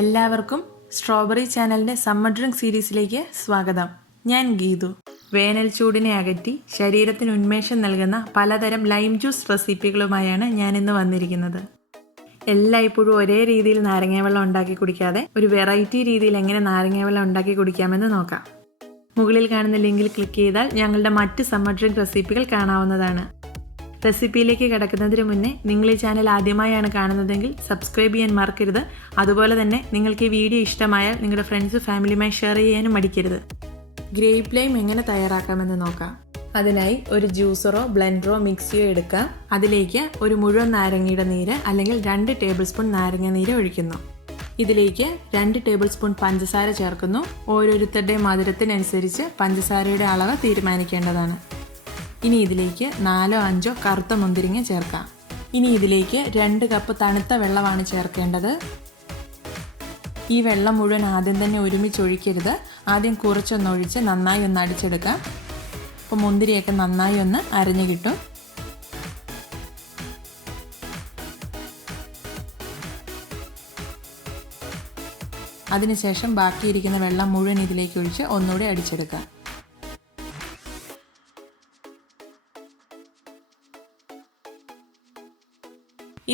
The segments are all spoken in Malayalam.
എല്ലാവർക്കും സ്ട്രോബെറി ചാനലിൻ്റെ സമ്മർ ഡ്രിങ്ക് സീരീസിലേക്ക് സ്വാഗതം. ഞാൻ ഗീതു. വേനൽ ചൂടിനെ അകറ്റി ശരീരത്തിന് ഉന്മേഷം നൽകുന്ന പലതരം ലൈം ജ്യൂസ് റെസിപ്പികളുമായാണ് ഞാനിന്ന് വന്നിരിക്കുന്നത്. എല്ലായ്പ്പോഴും ഒരേ രീതിയിൽ നാരങ്ങാവെള്ളം ഉണ്ടാക്കി കുടിക്കാതെ ഒരു വെറൈറ്റി രീതിയിൽ എങ്ങനെ നാരങ്ങാവെള്ളം ഉണ്ടാക്കി കുടിക്കാമെന്ന് നോക്കാം. മുകളിൽ കാണുന്ന ലിങ്കിൽ ക്ലിക്ക് ചെയ്താൽ ഞങ്ങളുടെ മറ്റ് സമ്മർ ഡ്രിങ്ക് റെസിപ്പികൾ കാണാവുന്നതാണ്. റെസിപ്പിയിലേക്ക് കിടക്കുന്നതിന് മുന്നേ നിങ്ങൾ ഈ ചാനൽ ആദ്യമായാണ് കാണുന്നതെങ്കിൽ സബ്സ്ക്രൈബ് ചെയ്യാൻ മറക്കരുത്. അതുപോലെ തന്നെ നിങ്ങൾക്ക് ഈ വീഡിയോ ഇഷ്ടമായാൽ നിങ്ങളുടെ ഫ്രണ്ട്സ് ഫാമിലിയുമായി ഷെയർ ചെയ്യാനും മടിക്കരുത്. ഗ്രേപ്പ് ലൈം എങ്ങനെ തയ്യാറാക്കാമെന്ന് നോക്കാം. അതിനായി ഒരു ജ്യൂസറോ ബ്ലെൻഡറോ മിക്സിയോ എടുക്കാം. അതിലേക്ക് ഒരു മുഴുവൻ നാരങ്ങയുടെ നീര് അല്ലെങ്കിൽ 2 ടേബിൾ സ്പൂൺ നാരങ്ങ നീര് ഒഴിക്കുന്നു. ഇതിലേക്ക് 2 ടേബിൾ സ്പൂൺ പഞ്ചസാര ചേർക്കുന്നു. ഓരോരുത്തരുടെയും മധുരത്തിനനുസരിച്ച് പഞ്ചസാരയുടെ അളവ് തീരുമാനിക്കേണ്ടതാണ്. ഇനി ഇതിലേക്ക് 4-5 കറുത്ത മുന്തിരിങ്ങ ചേർക്കാം. ഇനി ഇതിലേക്ക് 2 കപ്പ് തണുത്ത വെള്ളമാണ് ചേർക്കേണ്ടത്. ഈ വെള്ളം മുഴുവൻ ആദ്യം തന്നെ ഒരുമിച്ച് ഒഴിക്കരുത്. ആദ്യം കുറച്ചൊന്നൊഴിച്ച് നന്നായി ഒന്ന് അടിച്ചെടുക്കാം. അപ്പോൾ മുന്തിരിയൊക്കെ നന്നായി ഒന്ന് അരഞ്ഞു കിട്ടും. അതിനുശേഷം ബാക്കിയിരിക്കുന്ന വെള്ളം മുഴുവൻ ഇതിലേക്ക് ഒഴിച്ച് ഒന്നുകൂടി അടിച്ചെടുക്കാം.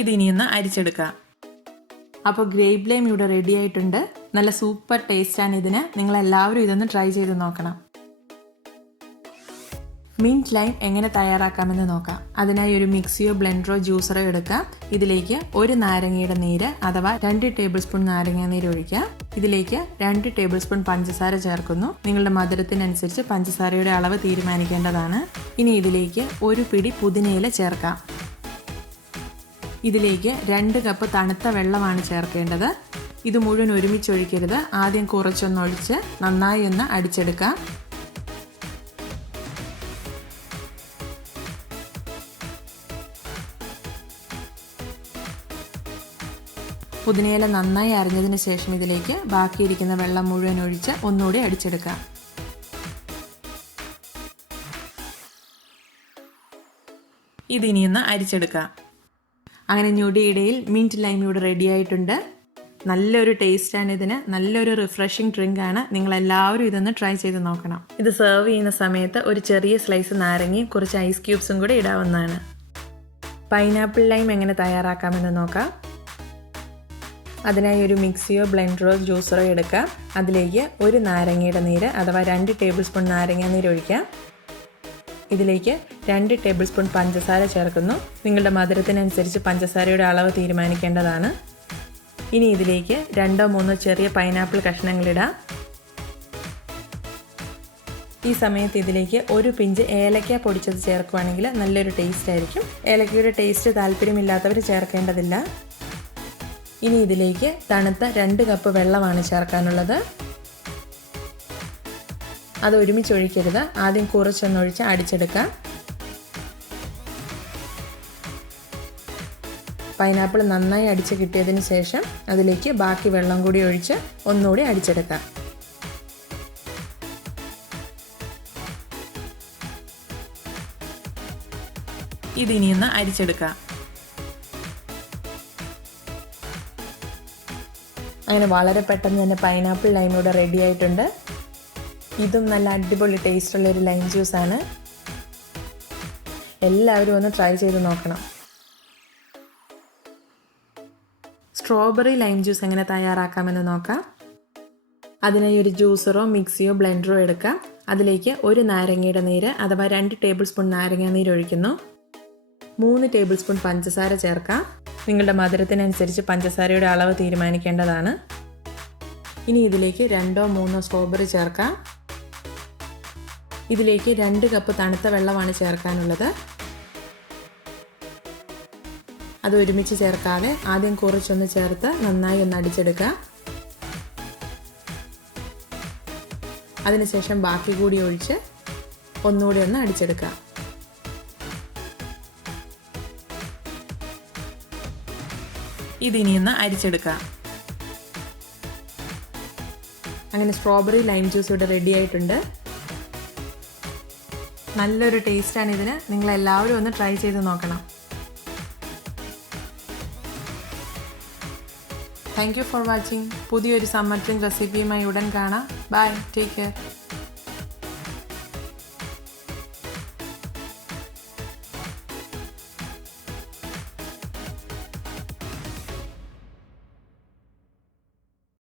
ഇതിനിയൊന്ന് അരിച്ചെടുക്കാം. അപ്പോൾ ഗ്രേപ്പ് ലൈം ഇവിടെ റെഡി ആയിട്ടുണ്ട്. നല്ല സൂപ്പർ ടേസ്റ്റാണ് ഇതിന്. നിങ്ങളെല്ലാവരും ഇതൊന്ന് ട്രൈ ചെയ്ത് നോക്കണം. മിൻറ്റ് ലൈം എങ്ങനെ തയ്യാറാക്കാമെന്ന് നോക്കാം. അതിനായി ഒരു മിക്സിയോ ബ്ലെൻഡറോ ജ്യൂസറോ എടുക്കാം. ഇതിലേക്ക് ഒരു നാരങ്ങയുടെ നീര് അഥവാ 2 ടേബിൾ സ്പൂൺ നാരങ്ങ നീര് ഒഴിക്കാം. ഇതിലേക്ക് 2 ടേബിൾ സ്പൂൺ പഞ്ചസാര ചേർക്കുന്നു. നിങ്ങളുടെ മധുരത്തിനനുസരിച്ച് പഞ്ചസാരയുടെ അളവ് തീരുമാനിക്കേണ്ടതാണ്. ഇനി ഇതിലേക്ക് ഒരു പിടി പുതിനയില ചേർക്കാം. ഇതിലേക്ക് 2 കപ്പ് തണുത്ത വെള്ളമാണ് ചേർക്കേണ്ടത്. ഇത് മുഴുവൻ ഒരുമിച്ചൊഴിക്കരുത്. ആദ്യം കുറച്ചൊന്നൊഴിച്ച് നന്നായി ഒന്ന് അടിച്ചെടുക്കാം. പുതിനയില നന്നായി അരിഞ്ഞതിന് ശേഷം ഇതിലേക്ക് ബാക്കിയിരിക്കുന്ന വെള്ളം മുഴുവൻ ഒഴിച്ച് ഒന്നുകൂടി അടിച്ചെടുക്കാം. ഇതിനിയൊന്ന് അരിച്ചെടുക്കാം. അങ്ങനെ ഞൊടിയിടയിൽ മിൻറ്റ് ലൈം ഇവിടെ റെഡി ആയിട്ടുണ്ട്. നല്ലൊരു ടേസ്റ്റാണ് ഇതിന്. നല്ലൊരു റിഫ്രഷിംഗ് ഡ്രിങ്ക് ആണ്. നിങ്ങളെല്ലാവരും ഇതൊന്ന് ട്രൈ ചെയ്ത് നോക്കണം. ഇത് സെർവ് ചെയ്യുന്ന സമയത്ത് ഒരു ചെറിയ സ്ലൈസ് നാരങ്ങയും കുറച്ച് ഐസ് ക്യൂബ്സും കൂടി ഇടാവുന്നതാണ്. പൈനാപ്പിൾ ലൈം എങ്ങനെ തയ്യാറാക്കാമെന്ന് നോക്കാം. അതിനായി ഒരു മിക്സിയോ ബ്ലെൻഡറോ ജ്യൂസറോ എടുക്കാം. അതിലേക്ക് ഒരു നാരങ്ങയുടെ നീര് അഥവാ 2 ടേബിൾ സ്പൂൺ നാരങ്ങ നീര് ഒഴിക്കാം. ഇതിലേക്ക് 2 ടേബിൾ സ്പൂൺ പഞ്ചസാര ചേർക്കുന്നു. നിങ്ങളുടെ മധുരത്തിനനുസരിച്ച് പഞ്ചസാരയുടെ അളവ് തീരുമാനിക്കേണ്ടതാണ്. ഇനി ഇതിലേക്ക് 2-3 ചെറിയ പൈനാപ്പിൾ കഷ്ണങ്ങളിടാം. ഈ സമയത്ത് ഇതിലേക്ക് ഒരു പിഞ്ച് ഏലക്ക പൊടിച്ചത് ചേർക്കുകയാണെങ്കിൽ നല്ലൊരു ടേസ്റ്റ് ആയിരിക്കും. ഏലക്കയുടെ ടേസ്റ്റ് താല്പര്യമില്ലാത്തവർ ചേർക്കേണ്ടതില്ല. ഇനി ഇതിലേക്ക് തണുത്ത 2 കപ്പ് വെള്ളമാണ് ചേർക്കാനുള്ളത്. അത് ഒരുമിച്ച് ഒഴിക്കരുത്. ആദ്യം കുറച്ചൊന്നൊഴിച്ച് അടിച്ചെടുക്കാം. പൈനാപ്പിൾ നന്നായി അടിച്ച് കിട്ടിയതിന് ശേഷം അതിലേക്ക് ബാക്കി വെള്ളം കൂടി ഒഴിച്ച് ഒന്നുകൂടി അടിച്ചെടുക്കാം. ഇതിനിയൊന്ന് അരിച്ചെടുക്കാം. അങ്ങനെ വളരെ പെട്ടെന്ന് തന്നെ പൈനാപ്പിൾ ലൈം ഇവിടെ റെഡി ആയിട്ടുണ്ട്. ഇതും നല്ല അടിപൊളി ടേസ്റ്റുള്ള ഒരു ലൈം ജ്യൂസാണ്. എല്ലാവരും ഒന്ന് ട്രൈ ചെയ്ത് നോക്കണം. സ്ട്രോബെറി ലൈം ജ്യൂസ് എങ്ങനെ തയ്യാറാക്കാമെന്ന് നോക്കാം. അതിനായി ഒരു ജ്യൂസറോ മിക്സിയോ ബ്ലെൻഡറോ എടുക്കാം. അതിലേക്ക് ഒരു നാരങ്ങയുടെ നീര് അഥവാ 2 ടേബിൾ സ്പൂൺ നാരങ്ങ നീര് ഒഴിക്കുന്നു. 3 ടേബിൾ സ്പൂൺ പഞ്ചസാര ചേർക്കാം. നിങ്ങളുടെ മധുരത്തിനനുസരിച്ച് പഞ്ചസാരയുടെ അളവ് തീരുമാനിക്കേണ്ടതാണ്. ഇനി ഇതിലേക്ക് 2-3 സ്ട്രോബെറി ചേർക്കാം. ഇതിലേക്ക് 2 കപ്പ് തണുത്ത വെള്ളമാണ് ചേർക്കാനുള്ളത്. അത് ഒരുമിച്ച് ചേർക്കാതെ ആദ്യം കുറച്ചൊന്ന് ചേർത്ത് നന്നായി ഒന്ന് അടിച്ചെടുക്കുക. അതിനുശേഷം ബാക്കി കൂടി ഒഴിച്ച് ഒന്നുകൂടി ഒന്ന് അടിച്ചെടുക്കുക. ഇതിനിയൊന്ന് അരിച്ചെടുക്കുക. അങ്ങനെ സ്ട്രോബെറി ലൈം ജ്യൂസ് ഇവിടെ റെഡി ആയിട്ടുണ്ട്. നല്ലൊരു ടേസ്റ്റാണ് ഇതിന്. നിങ്ങളെല്ലാവരും ഒന്ന് ട്രൈ ചെയ്ത് നോക്കണം. Thank you for watching. പുതിയൊരു സമ്മർ ഡ്രിങ്ക് റെസിപ്പിയുമായി ഉടൻ കാണാം. Bye, take care.